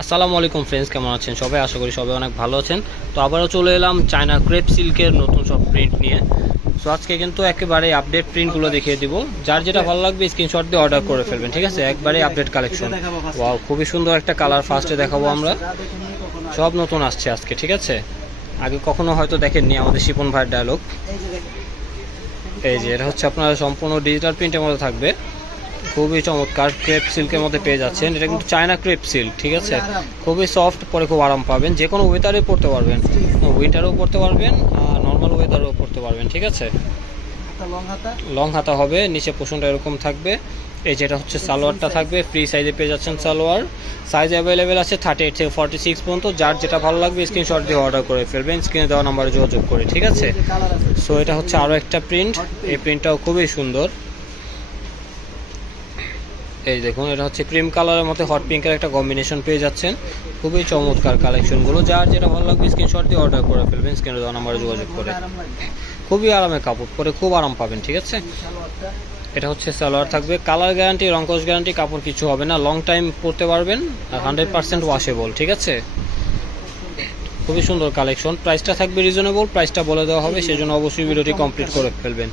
আসসালামু আলাইকুম ফ্রেন্ডস, কেমন আছেন সবাই? আশা করি সবাই অনেক ভালো আছেন। তো আবারও চলে এলাম চায়না ক্রেপ সিল্কের নতুন সব প্রিন্ট নিয়ে। সো আজকে কিন্তু একেবারে আপডেট প্রিন্টগুলো দেখিয়ে দিব। যার যেটা ভালো লাগবে স্ক্রিনশট দিয়ে অর্ডার করে ফেলবেন, ঠিক আছে? একবারে আপডেট কালেকশন। ওয়াও, খুবই সুন্দর একটা কালার ফার্স্টে দেখাবো আমরা। সব নতুন আসছে আজকে, ঠিক আছে? আগে কখনো হয়তো দেখেননি আমাদের শিপন ভাইয়ের ডায়লগ। এই যে এটা হচ্ছে আপনার সম্পূর্ণ ডিজিটাল প্রিন্টের মধ্যে থাকবে, খুবই চমৎকার ক্রেপ সিল্কের মধ্যে পেয়ে যাচ্ছেন। এটা কিন্তু চায়না ক্রেপ সিল্ক, ঠিক আছে? খুবই সফট, পরে খুব আরাম পাবেন। যে কোনো ওয়েদারে পরতে পারবেন, উইন্টারেও পরতে পারবেন, নর্মাল ওয়েদারেও পরতে পারবেন, ঠিক আছে? লং হাতা হবে, নিচে পোষণটা এরকম থাকবে। এই যেটা হচ্ছে সালোয়ারটা থাকবে, ফ্রি সাইজে পেয়ে যাচ্ছেন সালোয়ার। সাইজ অ্যাভেলেবেল আছে 38 থেকে 46 পর্যন্ত। যার যেটা ভালো লাগবে স্ক্রিনশট দিয়ে অর্ডার করে ফেলবেন, স্ক্রিনে দেওয়া নাম্বারে যোগাযোগ করে, ঠিক আছে? সো এটা হচ্ছে আরও একটা প্রিন্ট। এই প্রিন্টটাও খুবই সুন্দর। এই দেখুন, এটা হচ্ছে ক্রিম কালারের মধ্যে হট পিঙ্কের একটা কম্বিনেশন পেয়ে যাচ্ছেন। খুবই চমৎকার কালেকশনগুলো। যার যেটা ভালো লাগবে স্ক্রিনশট দিয়ে অর্ডার করে ফেলবেন, স্ক্রিনে দেওয়া নাম্বারে যোগাযোগ করে। খুবই আরামের কাপড়, পরে খুব আরাম পাবেন, ঠিক আছে? এটা হচ্ছে সালোয়ার থাকবে, কালার গ্যারান্টি, রংকশ গ্যারান্টি, কাপড় কিছু হবে না, লং টাইম পরতে পারবেন, আর 100% ওয়াশেবল, ঠিক আছে? খুবই সুন্দর কালেকশন। প্রাইসটা থাকবে রিজনেবল, প্রাইসটা বলে দেওয়া হবে, সেজন্য অবশ্যই ভিডিওটি কমপ্লিট করে ফেলবেন।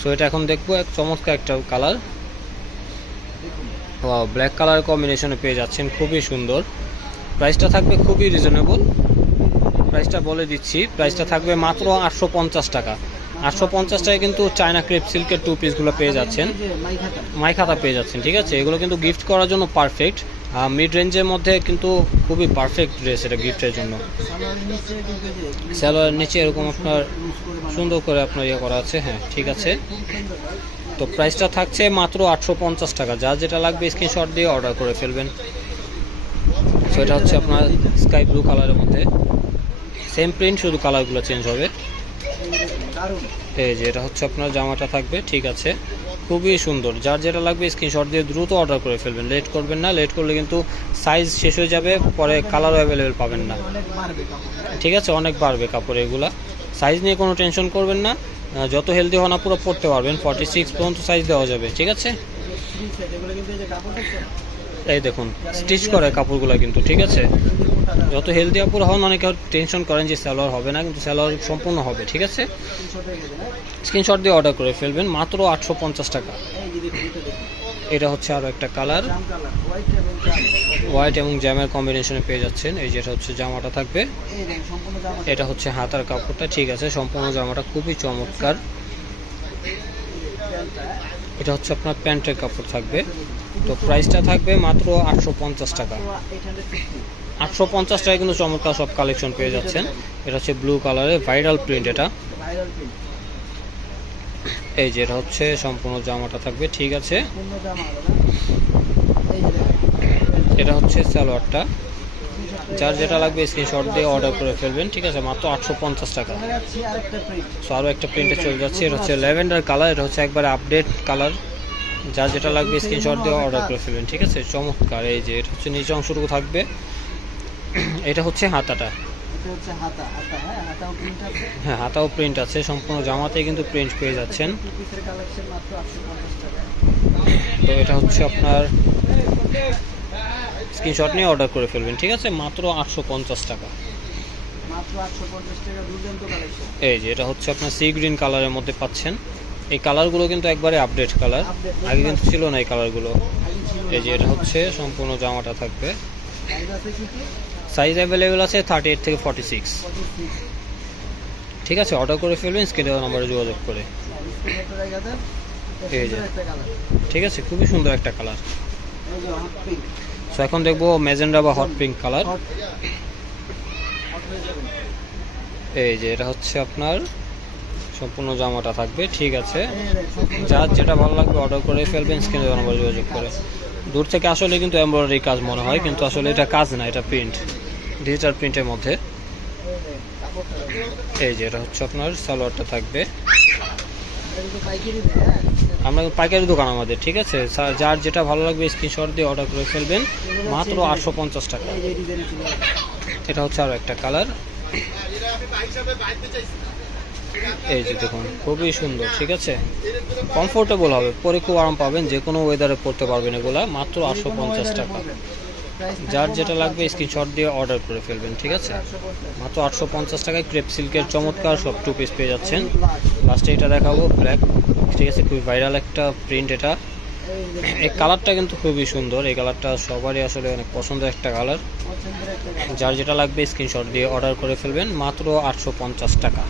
সো এটা এখন দেখবো, এক চমৎকার একটা কালার। ওয়াও, ব্ল্যাক কালার কম্বিনেশনে পেয়ে যাচ্ছেন, খুবই সুন্দর। প্রাইসটা থাকবে খুবই রিজনেবল, প্রাইসটা বলে দিচ্ছি। প্রাইসটা থাকবে মাত্র 850 টাকা। 850 টাকায় কিন্তু চায়না ক্রেপ সিল্কের টু পিসগুলো পেয়ে যাচ্ছেন, মাই খাতা পেয়ে যাচ্ছেন, ঠিক আছে? এগুলো কিন্তু গিফট করার জন্য পারফেক্ট। মিড রেঞ্জের মধ্যে কিন্তু খুবই পারফেক্ট ড্রেস এটা গিফটের জন্য। সালোয়ার নিচে এরকম আপনার সুন্দর করে আপনার ইয়ে করা আছে, হ্যাঁ, ঠিক আছে। তো প্রাইসটা থাকছে মাত্র 850 টাকা। যার যেটা লাগবে স্ক্রিনশট দিয়ে অর্ডার করে ফেলবেন। সো এটা হচ্ছে আপনার স্কাই ব্লু কালারের মধ্যে, সেম প্রিন্ট, শুধু কালারগুলো চেঞ্জ হবে। এই যে এটা হচ্ছে আপনার জামাটা থাকবে, ঠিক আছে? খুবই সুন্দর। যার যেটা লাগবে স্ক্রিনশট দিয়ে দ্রুত অর্ডার করে ফেলবেন, লেট করবেন না। লেট করলে কিন্তু সাইজ শেষ হয়ে যাবে, পরে কালারও অ্যাভেলেবেল পাবেন না, ঠিক আছে? অনেক বাড়বে কাপড়। এগুলা সাইজ নিয়ে কোনো টেনশন করবেন না, যত হেলদি হন পুরো পড়তে পারবেন। 46 পর্যন্ত সাইজ দেওয়া যাবে, ঠিক আছে? এই দেখুন, স্টিচ করে কাপড়গুলো কিন্তু, ঠিক আছে? যত হেলদি আপুর হন, অনেকে টেনশন করেন যে সালোয়ার হবে না, কিন্তু সালোয়ার সম্পূর্ণ হবে, ঠিক আছে? স্ক্রিনশট দিয়ে অর্ডার করে ফেলবেন, মাত্র 850 টাকা। এটা হচ্ছে আরও একটা কালার, হোয়াইট এবং জ্যামের কম্বিনেশনে পেয়ে যাচ্ছেন। এই যেটা হচ্ছে জামাটা থাকবে, এটা হচ্ছে হাতার কাপড়টা, ঠিক আছে? সম্পূর্ণ জামাটা খুবই চমৎকার। এটা হচ্ছে আপনার প্যান্টের কাপড় থাকবে। তো প্রাইসটা থাকবে মাত্র 850 টাকা। 850 টাকায় কিন্তু চমৎকার সব কালেকশন পেয়ে যাচ্ছেন। এটা হচ্ছে ব্লু কালারের ভাইরাল প্রিন্ট। এটা এই যে এটা হচ্ছে সম্পূর্ণ জামাটা থাকবে, ঠিক আছে? এটা হচ্ছে সালোয়ারটা। যার যেটা লাগবে স্ক্রিনশট দিয়ে অর্ডার করে ফেলবেন, ঠিক আছে? মাত্র 850 টাকা। সো আরও একটা প্রিন্টে চলে যাচ্ছে, এটা হচ্ছে ল্যাভেন্ডার কালার। এটা হচ্ছে একবারে আপডেট কালার। যার যেটা লাগবে স্ক্রিনশট দিয়ে অর্ডার করে ফেলবেন, ঠিক আছে? চমৎকার। এই যে এটা হচ্ছে নিচে অংশটুকু থাকবে, এটা হচ্ছে হাতাটা, হ্যাঁ, হাতাও প্রিন্ট আছে। সম্পূর্ণ জামাতে কিন্তু প্রিন্ট পেয়ে যাচ্ছেন। তো এটা হচ্ছে আপনার স্ক্রিনশট নিয়ে অর্ডার করে ফেলবেন, ঠিক আছে? মাত্র 850 টাকা। এই যে এটা হচ্ছে আপনার সি গ্রিন কালারের মধ্যে পাচ্ছেন। এই কালারগুলো কিন্তু একবারে আপডেট কালার, আগে কিন্তু ছিল না এই কালারগুলো। এই যে এটা হচ্ছে সম্পূর্ণ জামাটা থাকবে, সাইজ অ্যাভেলেবেল আছে 38 থেকে 46, ঠিক আছে? অর্ডার করে ফেলবেন স্ক্রিনে দেওয়া নাম্বারে যোগাযোগ করে। এই যে, ঠিক আছে? খুবই সুন্দর একটা কালার। সো এখন দেখবো ম্যাজেন্ডা বা হট পিঙ্ক কালার। এই যে এটা হচ্ছে আপনার সম্পূর্ণ জামাটা থাকবে, ঠিক আছে? যার যেটা ভালো লাগবে অর্ডার করে ফেলবেন, স্ক্রিনে দেওয়া নাম্বারে যোগাযোগ করে। দূর থেকে আসলে কিন্তু এমব্রয়ডারি কাজ মনে হয়, কিন্তু আসলে এটা কাজ না, এটা প্রিন্ট, ডিজিটাল প্রিন্টের মধ্যে। এই যে এটা হচ্ছে আপনার সালোয়ারটা থাকবে। আমরা পাইকারি দোকান আমাদের, ঠিক আছে? যার যেটা ভালো লাগবে স্ক্রিনশট দিয়ে অর্ডার করে ফেলবেন, মাত্র 850 টাকা। এটা হচ্ছে আরও একটা কালার। এই যে দেখুন, খুবই সুন্দর, ঠিক আছে? কমফোর্টেবল হবে, পরে খুব আরাম পাবেন, যে কোনো ওয়েদারে পরতে পারবেন। এগুলা মাত্র 850 টাকা। যার যেটা লাগবে স্ক্রিনশট দিয়ে অর্ডার করে ফেলবেন, ঠিক আছে। মাত্র 850 টাকায় ক্রেপ সিল্কের চমৎকার সব 2 পিস পেয়ে যাচ্ছেন। লাস্টে এটা দেখাবো ব্ল্যাক, ঠিক আছে, খুবই ভাইরাল একটা প্রিন্ট এটা। এই কালারটা কিন্তু খুবই সুন্দর, এই কালারটা সবারই আসলে অনেক পছন্দের একটা কালার। যার যেটা লাগবে স্ক্রিনশট দিয়ে অর্ডার করে ফেলবেন, মাত্র 850 টাকা।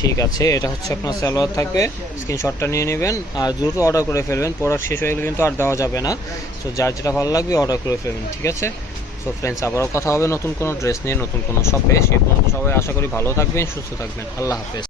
ঠিক আছে, এটা হচ্ছে আপনার সালোয়ার থাকবে, স্ক্রিনশটটা নিয়ে নেবেন আর দ্রুত অর্ডার করে ফেলবেন, প্রোডাক্ট শেষ হয়ে গেলে কিন্তু আর দেওয়া যাবে না। সো যার যেটা ভালো লাগবে অর্ডার করে ফেলবেন, ঠিক আছে। সো ফ্রেন্ডস, আবারও কথা হবে নতুন কোনো ড্রেস নিয়ে, নতুন কোনো শপে। সে পর্যন্ত সবাই আশা করি ভালো থাকবেন, সুস্থ থাকবেন। আল্লাহ হাফেজ।